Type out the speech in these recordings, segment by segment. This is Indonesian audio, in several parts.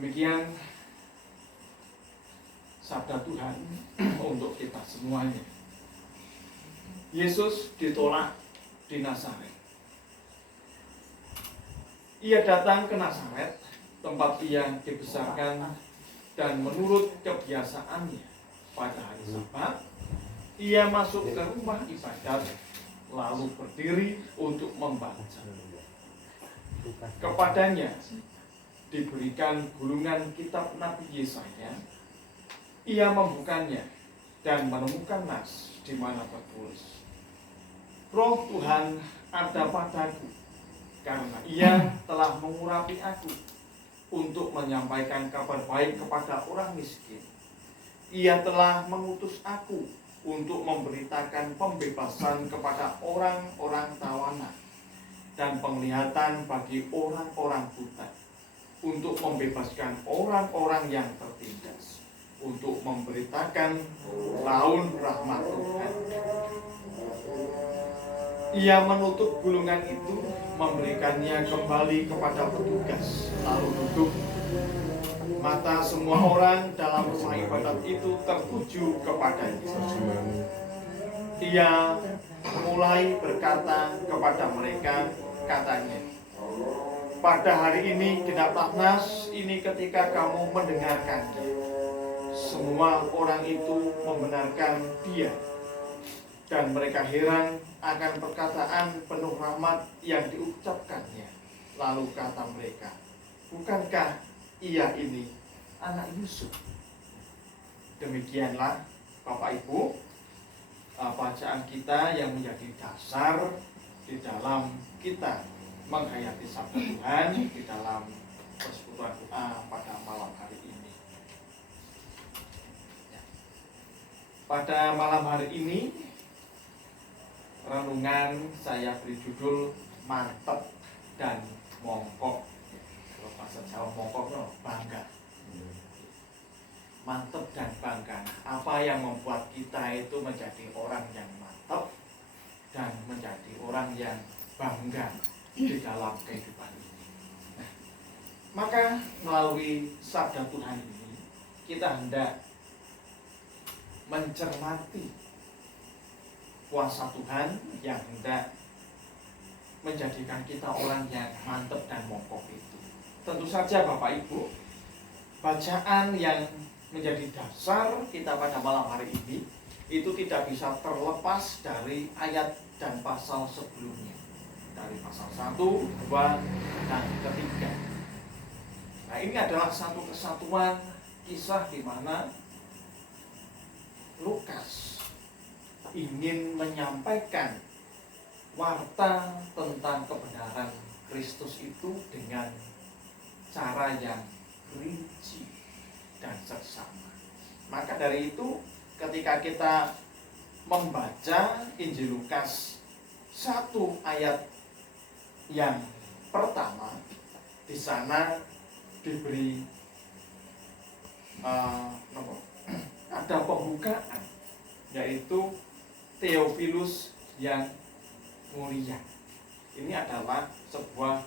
Demikian sabda Tuhan untuk kita semuanya. Yesus ditolak di Nazaret. Ia datang ke Nazaret, tempat ia dibesarkan, dan menurut kebiasaannya pada hari Sabat, ia masuk ke rumah ibadat, lalu berdiri untuk membaca. Kepadanya diberikan gulungan kitab Nabi Yesaya. Ia membukanya dan menemukan nas di mana tertulis, Roh Tuhan ada padaku, karena ia telah mengurapi aku untuk menyampaikan kabar baik kepada orang miskin. Ia telah mengutus aku untuk memberitakan pembebasan kepada orang-orang tawanan dan penglihatan bagi orang-orang buta, untuk membebaskan orang-orang yang tertindas, untuk memberitakan tahun rahmat Tuhan. Ia menutup gulungan itu, memberikannya kembali kepada petugas, lalu duduk. Mata semua orang dalam rumah ibadat itu tertuju kepadanya. Ia mulai berkata kepada mereka, katanya, pada hari ini genaplah nas ini ketika kamu mendengarkannya. Semua orang itu membenarkan dia, dan mereka heran akan perkataan penuh rahmat yang diucapkannya. Lalu kata mereka, bukankah ia ini anak Yusuf? Demikianlah Bapak Ibu, bacaan kita yang menjadi dasar di dalam kita menghayati sabda Tuhan di dalam persekutuan doa pada malam hari ini. Pada malam hari ini, renungan saya beri judul mantep dan mongkok. Kalau bahasa Jawa mongkok no, bangga. Mantep dan bangga. Apa yang membuat kita itu menjadi orang yang mantep dan menjadi orang yang bangga di dalam kehidupan ini. Nah, maka melalui sabda Tuhan ini kita hendak mencermati kuasa Tuhan yang hendak menjadikan kita orang yang mantep dan mongkok itu. Tentu saja Bapak Ibu, bacaan yang menjadi dasar kita pada malam hari ini itu tidak bisa terlepas dari ayat dan pasal sebelumnya. Dari pasal 1, 2, dan ketiga. Nah, ini adalah satu kesatuan kisah di mana Lukas ingin menyampaikan warta tentang kebenaran Kristus itu dengan cara yang rinci dan seksama. Maka dari itu ketika kita membaca Injil Lukas 1 ayat yang pertama, di sana diberi ada pembukaan, yaitu Theophilus yang mulia. Ini adalah sebuah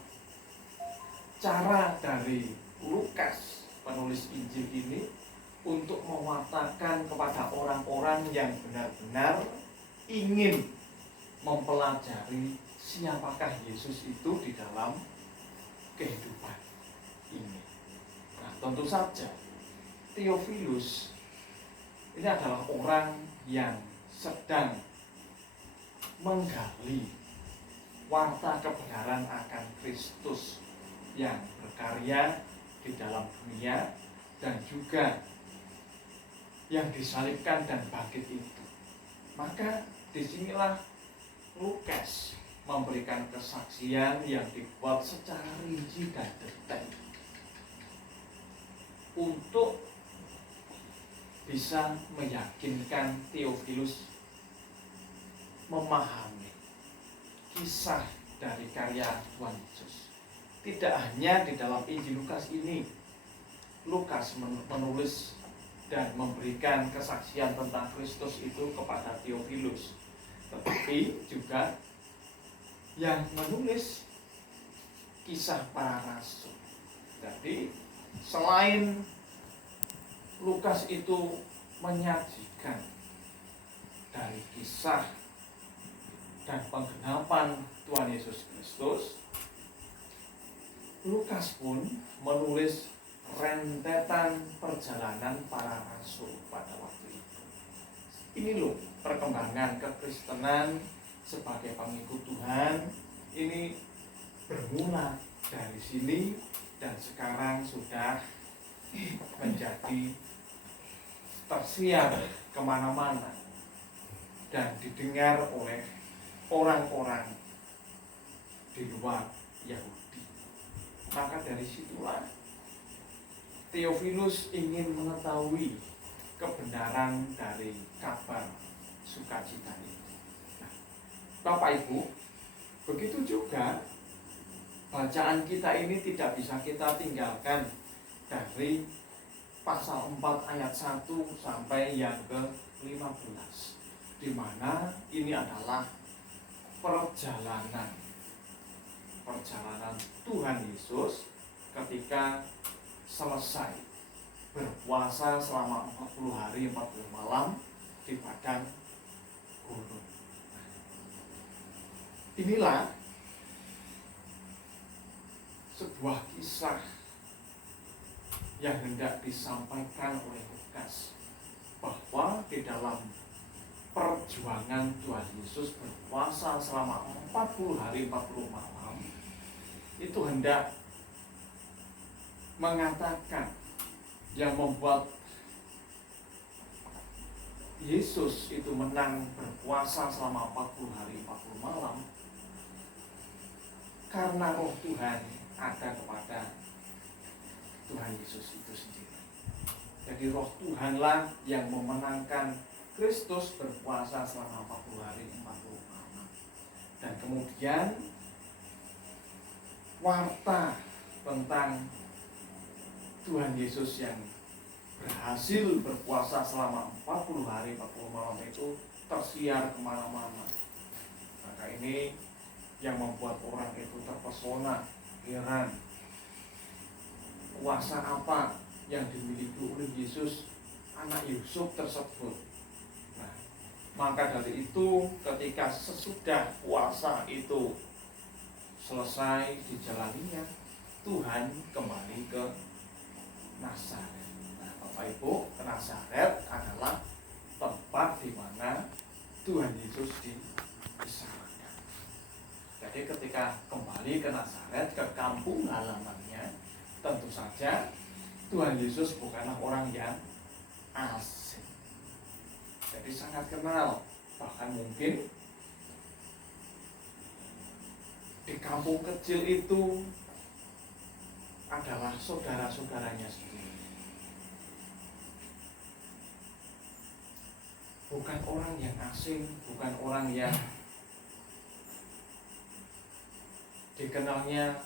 cara dari Lukas, penulis Injil ini, untuk mewartakan kepada orang-orang yang benar-benar ingin mempelajari siapakah Yesus itu di dalam kehidupan ini. Nah, tentu saja Theophilus ini adalah orang yang sedang menggali warta kebenaran akan Kristus yang berkarya di dalam dunia dan juga yang disalibkan dan bangkit itu. Maka disinilah Lukas memberikan kesaksian yang dibuat secara rinci dan detail untuk bisa meyakinkan Theophilus memahami kisah dari karya Tuhan Yesus. Tidak hanya di dalam Injil Lukas ini Lukas menulis dan memberikan kesaksian tentang Kristus itu kepada Theophilus, tetapi juga yang menulis kisah para rasul. Jadi Selain Lukas itu menyajikan dari kisah dan penggenapan Tuhan Yesus Kristus, Lukas pun menulis rentetan perjalanan para rasul pada waktu itu. Ini loh perkembangan kekristenan sebagai pengikut Tuhan. Ini bermula dari sini dan sekarang sudah menjadi tersiar kemana-mana dan didengar oleh orang-orang di luar Yahudi. Maka dari situlah Theophilus ingin mengetahui kebenaran dari kabar sukacita itu. Nah, Bapak Ibu, begitu juga bacaan kita ini tidak bisa kita tinggalkan dari pasal 4 ayat 1 sampai yang ke-15, di mana ini adalah perjalanan Tuhan Yesus ketika selesai berpuasa selama 40 hari 40 malam di padang gurun. Inilah sebuah kisah yang hendak disampaikan oleh Lukas, bahwa di dalam perjuangan Tuhan Yesus berpuasa selama 40 hari 40 malam itu hendak mengatakan yang membuat Yesus itu menang berpuasa selama 40 hari 40 malam karena roh Tuhan ada kepada Tuhan Yesus itu sendiri. Jadi roh Tuhanlah yang memenangkan Kristus berpuasa selama 40 hari 40 malam. Dan kemudian warta tentang Tuhan Yesus yang berhasil berpuasa selama 40 hari 40 malam itu tersiar kemana-mana. Maka ini yang membuat orang itu terpesona, heran. Kuasa apa yang dimiliki oleh Yesus anak Yusuf tersebut. Nah, maka dari itu ketika sesudah puasa itu selesai dijalaninya, Tuhan kembali ke Nazaret. Nah, Bapak Ibu, Nazaret adalah tempat di mana Tuhan Yesus disalibkan. Jadi ketika kembali ke Nazaret, ke kampung halamannya, tentu saja Tuhan Yesus bukanlah orang yang asing. Jadi sangat kenal, bahkan mungkin di kampung kecil itu adalah saudara-saudaranya sendiri. Bukan orang yang asing, bukan orang yang dikenalnya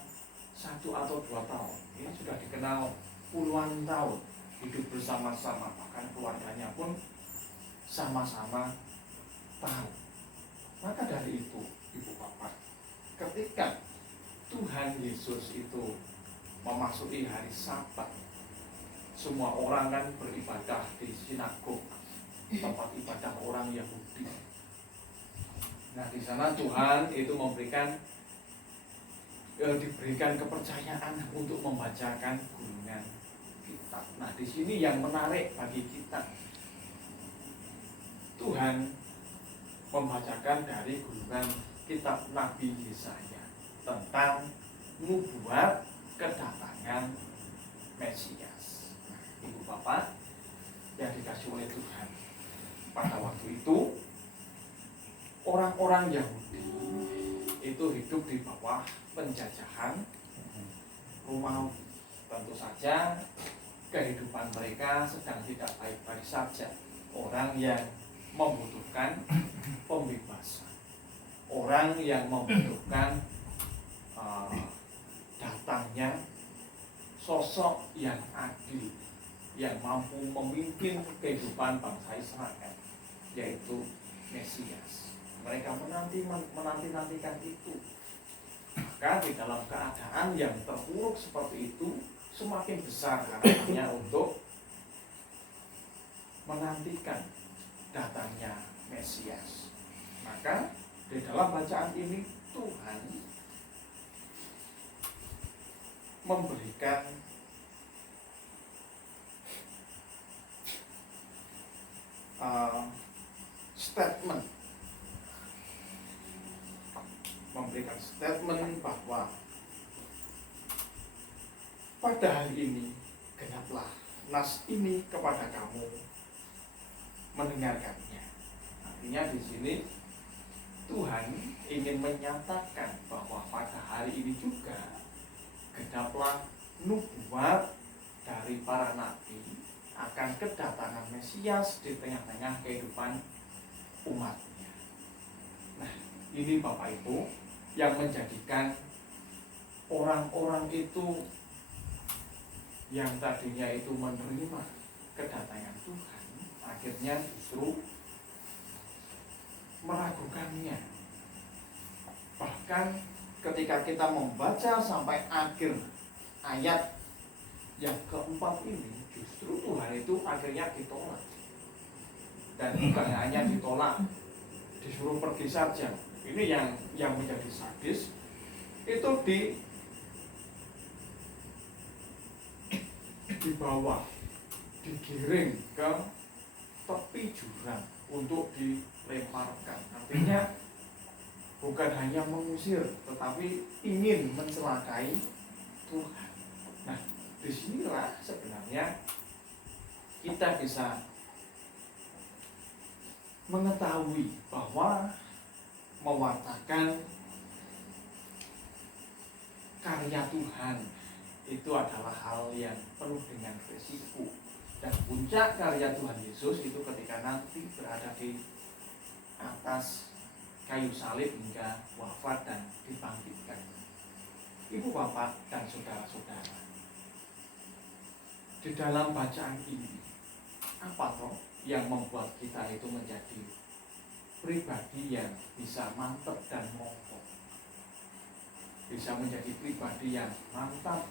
1 atau 2 tahun. Ini sudah dikenal puluhan tahun, hidup bersama-sama, bahkan keluarganya pun sama-sama tahu. Maka dari itu, Ibu Bapak, ketika Tuhan Yesus itu memasuki hari Sabat, semua orang kan beribadah di sinagog, tempat ibadah orang Yahudi. Nah, di sana Tuhan itu diberikan kepercayaan untuk membacakan gulungan kitab. Nah, di sini yang menarik bagi kita, Tuhan membacakan dari gulungan kitab Nabi Yesaya tentang nubuat kedatangan Mesias. Nah, Ibu Bapak yang dikasih oleh Tuhan, pada waktu itu orang-orang Yahudi itu hidup di bawah penjajahan Romawi. Tentu saja kehidupan mereka sedang tidak baik-baik saja. Orang yang membutuhkan pembebasan, orang yang membutuhkan datangnya sosok yang adil, yang mampu memimpin kehidupan bangsa Israel, yaitu Mesias. Mereka menanti-nantikan itu. Maka di dalam keadaan yang terpuruk seperti itu, semakin besar harapannya untuk menantikan datangnya Mesias. Maka di dalam bacaan ini Tuhan memberikan statement bahwa pada hari ini genaplah nas ini kepada kamu mendengarkannya. Artinya di sini Tuhan ingin menyatakan bahwa pada hari ini juga genaplah nubuat dari para nabi akan kedatangan Mesias di tengah-tengah kehidupan umatnya. Nah, ini Bapak Ibu yang menjadikan orang-orang itu yang tadinya itu menerima kedatangan Tuhan akhirnya justru meragukannya. Bahkan ketika kita membaca sampai akhir ayat yang keempat ini, justru Tuhan itu akhirnya ditolak. Dan bukan hanya ditolak, disuruh pergi saja. Ini yang menjadi sadis, itu dibawa, digiring ke tepi jurang untuk dilemparkan. Artinya bukan hanya mengusir, tetapi ingin mencelakai Tuhan. Nah, disinilah sebenarnya kita bisa mengetahui bahwa mewartakan karya Tuhan itu adalah hal yang penuh dengan resiko. Dan puncak karya Tuhan Yesus itu ketika nanti berada di atas kayu salib hingga wafat dan dibangkitkan. Ibu bapak dan saudara-saudara, di dalam bacaan ini apa toh yang membuat kita itu menjadi pribadi yang bisa mantap dan mongkok, bisa menjadi pribadi yang mantap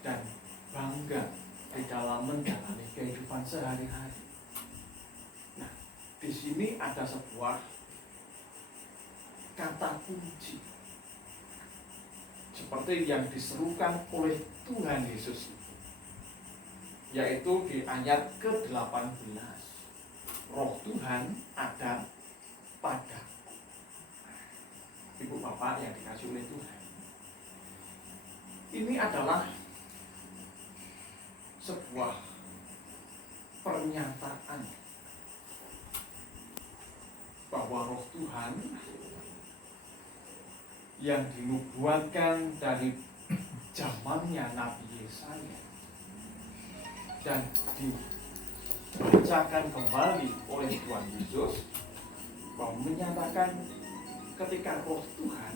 dan bangga di dalam menjalani kehidupan sehari-hari. Nah, di sini ada sebuah kata kunci seperti yang diserukan oleh Tuhan Yesus itu, yaitu di ayat ke-18, Roh Tuhan ada padaku. Ibu bapak yang dikasih oleh Tuhan, ini adalah sebuah pernyataan bahwa Roh Tuhan yang dinubuatkan dari zamannya Nabi Yesaya dan dibacakan kembali oleh Tuhan Yesus, bahwa menyatakan ketika Roh Tuhan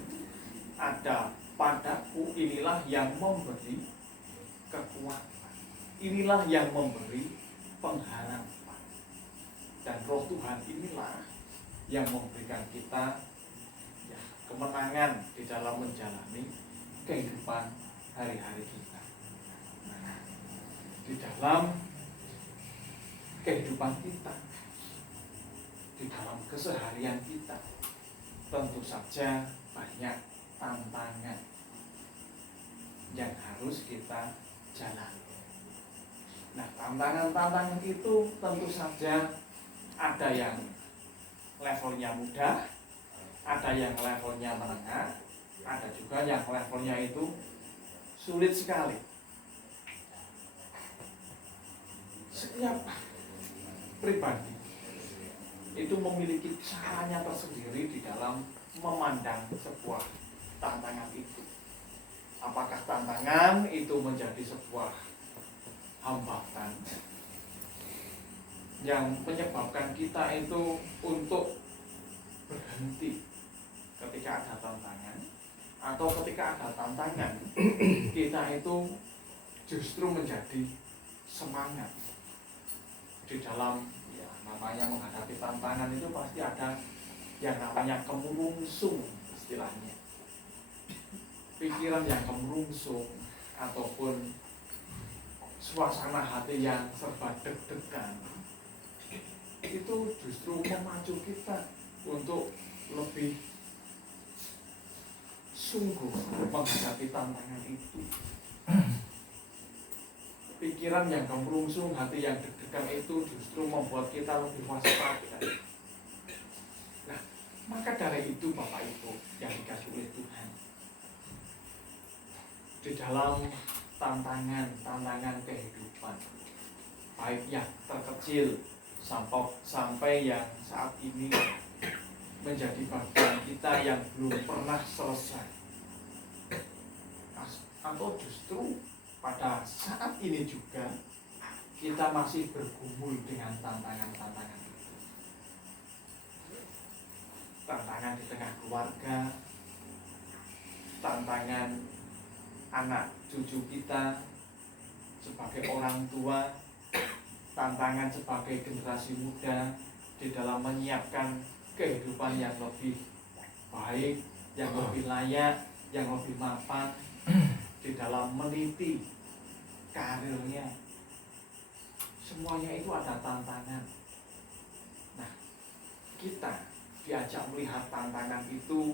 ada padaku, inilah yang memberi kekuatan, inilah yang memberi pengharapan, dan Roh Tuhan inilah yang memberikan kita kemenangan di dalam menjalani kehidupan hari-hari kita. Nah, di dalam kehidupan kita, di dalam keseharian kita, tentu saja banyak tantangan yang harus kita jalani. Nah, tantangan-tantangan itu tentu saja ada yang levelnya mudah, ada yang levelnya menengah, ada juga yang levelnya itu sulit sekali. Setiap pribadi itu memiliki caranya tersendiri di dalam memandang sebuah tantangan itu. Apakah tantangan itu menjadi sebuah hambatan yang menyebabkan kita itu untuk berhenti ketika ada tantangan, atau ketika ada tantangan kita itu justru menjadi semangat di dalam namanya menghadapi tantangan. Itu pasti ada yang namanya kemerungsung, istilahnya pikiran yang kemerungsung ataupun suasana hati yang serba deg-degan, itu justru memacu kita untuk lebih sungguh menghadapi tantangan itu. Pikiran yang gemerungsung, hati yang deg-degan itu justru membuat kita lebih waspada. Nah, maka dari itu Bapak Ibu yang dikasih oleh Tuhan, di dalam tantangan kehidupan, baik yang terkecil sampai yang saat ini menjadi bagian kita yang belum pernah selesai, atau justru pada saat ini juga kita masih bergumul dengan tantangan-tantangan itu. Tantangan di tengah keluarga, tantangan anak cucu kita sebagai orang tua, tantangan sebagai generasi muda di dalam menyiapkan kehidupan yang lebih baik, yang lebih layak, yang lebih mapan, di dalam meniti karirnya. Semuanya itu ada tantangan. Nah, kita diajak melihat tantangan itu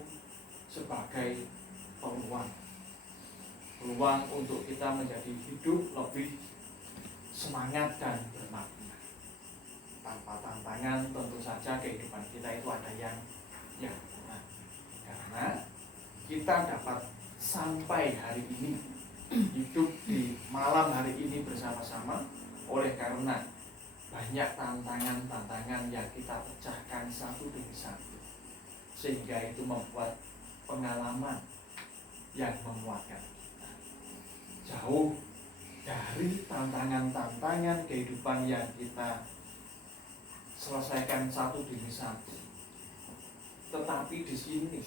sebagai peluang untuk kita menjadi hidup lebih semangat dan bermakna. Tanpa tantangan tentu saja kehidupan kita itu ada yang kurang. Karena kita dapat sampai hari ini, hidup di malam hari ini bersama-sama oleh karena banyak tantangan-tantangan yang kita pecahkan satu demi satu, sehingga itu membuat pengalaman yang menguatkan kita. Jauh dari tantangan-tantangan kehidupan yang kita selesaikan satu demi satu, tetapi di sini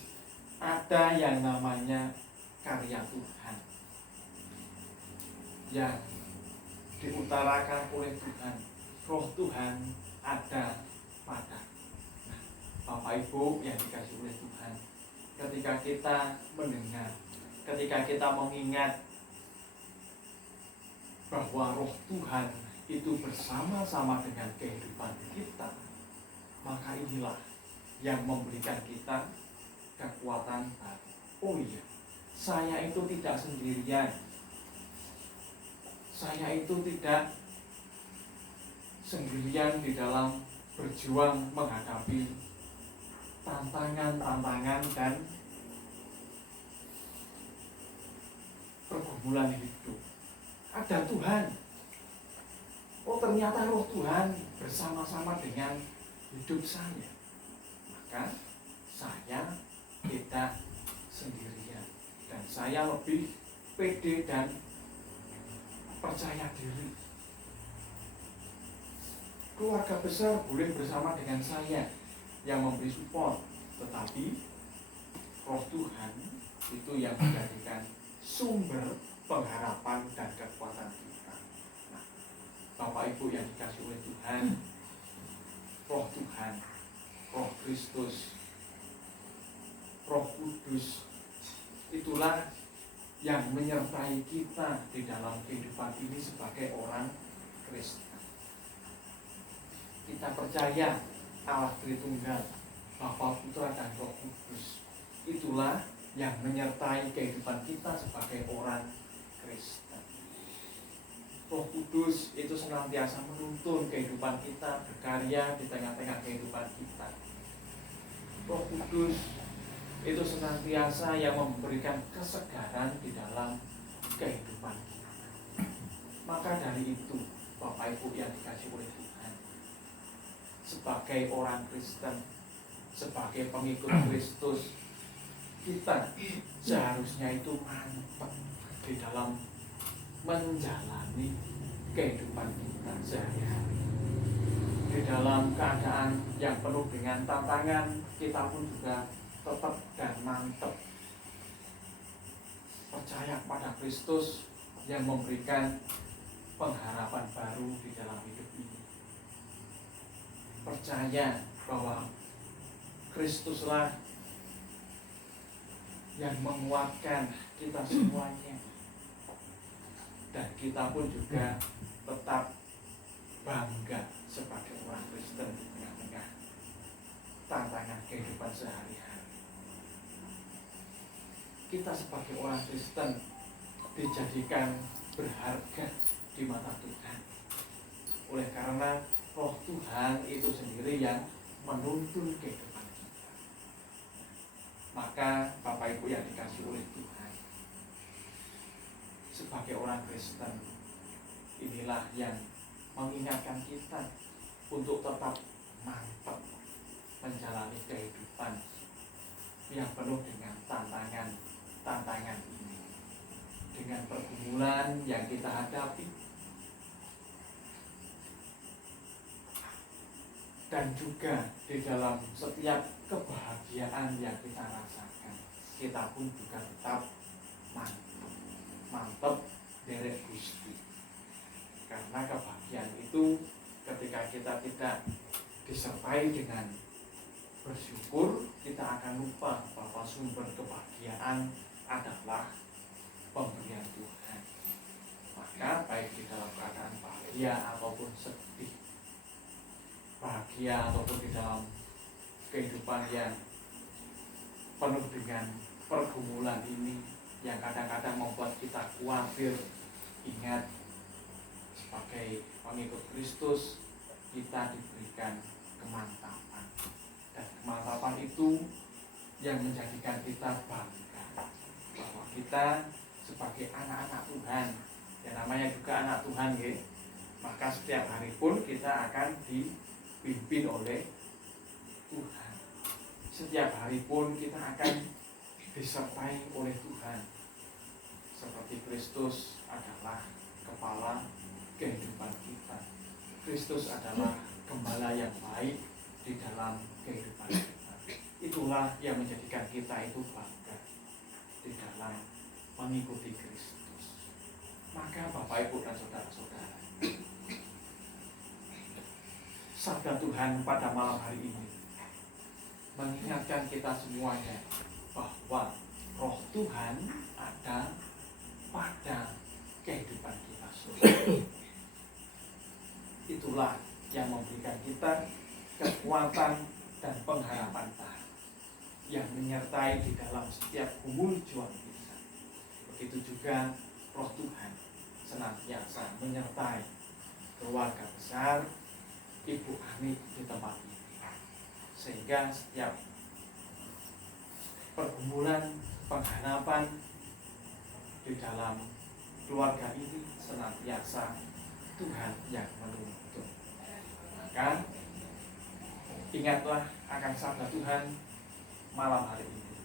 ada yang namanya karya Tuhan yang diutarakan oleh Tuhan. Roh Tuhan ada pada Bapak Ibu yang dikasih oleh Tuhan. Ketika kita mendengar, ketika kita mengingat bahwa Roh Tuhan itu bersama-sama dengan kehidupan kita, maka inilah yang memberikan kita kekuatan baru. Oh iya, saya itu tidak sendirian. Saya itu tidak sendirian di dalam berjuang menghadapi tantangan-tantangan dan pergumulan hidup. Ada Tuhan. Oh, ternyata Roh Tuhan bersama-sama dengan hidup saya. Maka saya tidak sendirian, dan saya lebih pede dan percaya diri. Keluarga besar boleh bersama dengan saya yang memberi support, tetapi Roh Tuhan itu yang menjadikan sumber pengharapan dan kekuatan kita. Nah, Bapak Ibu yang dikasih oleh Tuhan, Roh Tuhan, Roh Kristus, Roh Kudus, itulah yang menyertai kita di dalam kehidupan ini sebagai orang Kristen. Kita percaya Allah Tritunggal, Bapa, Putra, dan Roh Kudus, itulah yang menyertai kehidupan kita sebagai orang Kristen. Roh Kudus itu senantiasa menuntun kehidupan kita, berkarya di tengah-tengah kehidupan kita. Roh Kudus itu senantiasa yang memberikan kesegaran di dalam kehidupan kita. Maka dari itu, Bapak Ibu yang dikasih oleh Tuhan, sebagai orang Kristen, sebagai pengikut Kristus, kita seharusnya itu mantap di dalam menjalani kehidupan kita sehari-hari. Di dalam keadaan yang penuh dengan tantangan, kita pun juga tetap dan mantap percaya pada Kristus yang memberikan pengharapan baru di dalam hidup ini. Percaya bahwa Kristuslah yang menguatkan kita semuanya, dan kita pun juga tetap bangga sebagai orang Kristen di tengah-tengah tantangan kehidupan sehari-hari. Kita sebagai orang Kristen dijadikan berharga di mata Tuhan. Oleh karena Roh Tuhan itu sendiri yang menuntun kehidupan kita. Maka Bapak Ibu yang dikasih oleh Tuhan, sebagai orang Kristen, inilah yang mengingatkan kita untuk tetap mantap menjalani kehidupan yang penuh dengan tantangan ini, dengan pergumulan yang kita hadapi, dan juga di dalam setiap kebahagiaan yang kita rasakan, kita pun juga tetap mantap derek Gusti. Karena kebahagiaan itu ketika kita tidak disertai dengan bersyukur, kita akan lupa bahwa sumber kebahagiaan adalah pemberian Tuhan. Maka baik di dalam keadaan bahagia ataupun sedih, bahagia ataupun di dalam kehidupan yang penuh dengan pergumulan ini yang kadang-kadang membuat kita khawatir, ingat sebagai pengikut Kristus kita diberikan kemantapan, dan kemantapan itu yang menjadikan kita bangga bahwa kita sebagai anak-anak Tuhan, yang namanya juga anak Tuhan ya, maka setiap hari pun kita akan dipimpin oleh Tuhan. Setiap hari pun kita akan disertai oleh Tuhan, seperti Kristus adalah kepala kehidupan kita. Kristus adalah gembala yang baik di dalam kehidupan kita. Itulah yang menjadikan kita itu bangga di dalam mengikuti Kristus. Maka Bapak Ibu dan saudara-saudara, sabda Tuhan pada malam hari ini mengingatkan kita semuanya bahwa Roh Tuhan ada pada kehidupan kita semua. Itulah yang memberikan kita kekuatan dan pengharapan baru yang menyertai di dalam setiap umur juang kita. Begitu juga Roh Tuhan senantiasa menyertai keluarga besar Ibu Ani di tempat ini, sehingga setiap pergumulan, pengharapan di dalam keluarga ini senantiasa Tuhan yang menuntun. Maka ingatlah akan sabda Tuhan malam hari ini.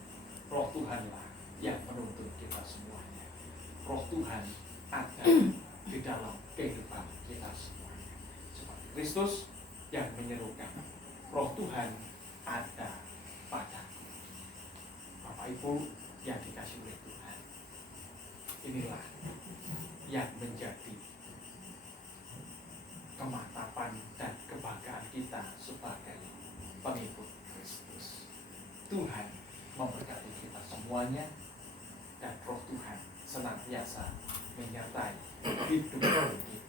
Roh Tuhanlah yang menuntun kita semuanya. Roh Tuhan ada di dalam kehidupan kita semuanya. Seperti Kristus yang menyerukan, Roh Tuhan ada padaku. Bapak Ibu yang dikasih oleh Tuhan, inilah yang menjadi kemantapan dan kebanggaan kita sebagai pengikut Kristus. Tuhan memberkati kita semuanya, dan Roh Tuhan senantiasa menyertai hidup kita.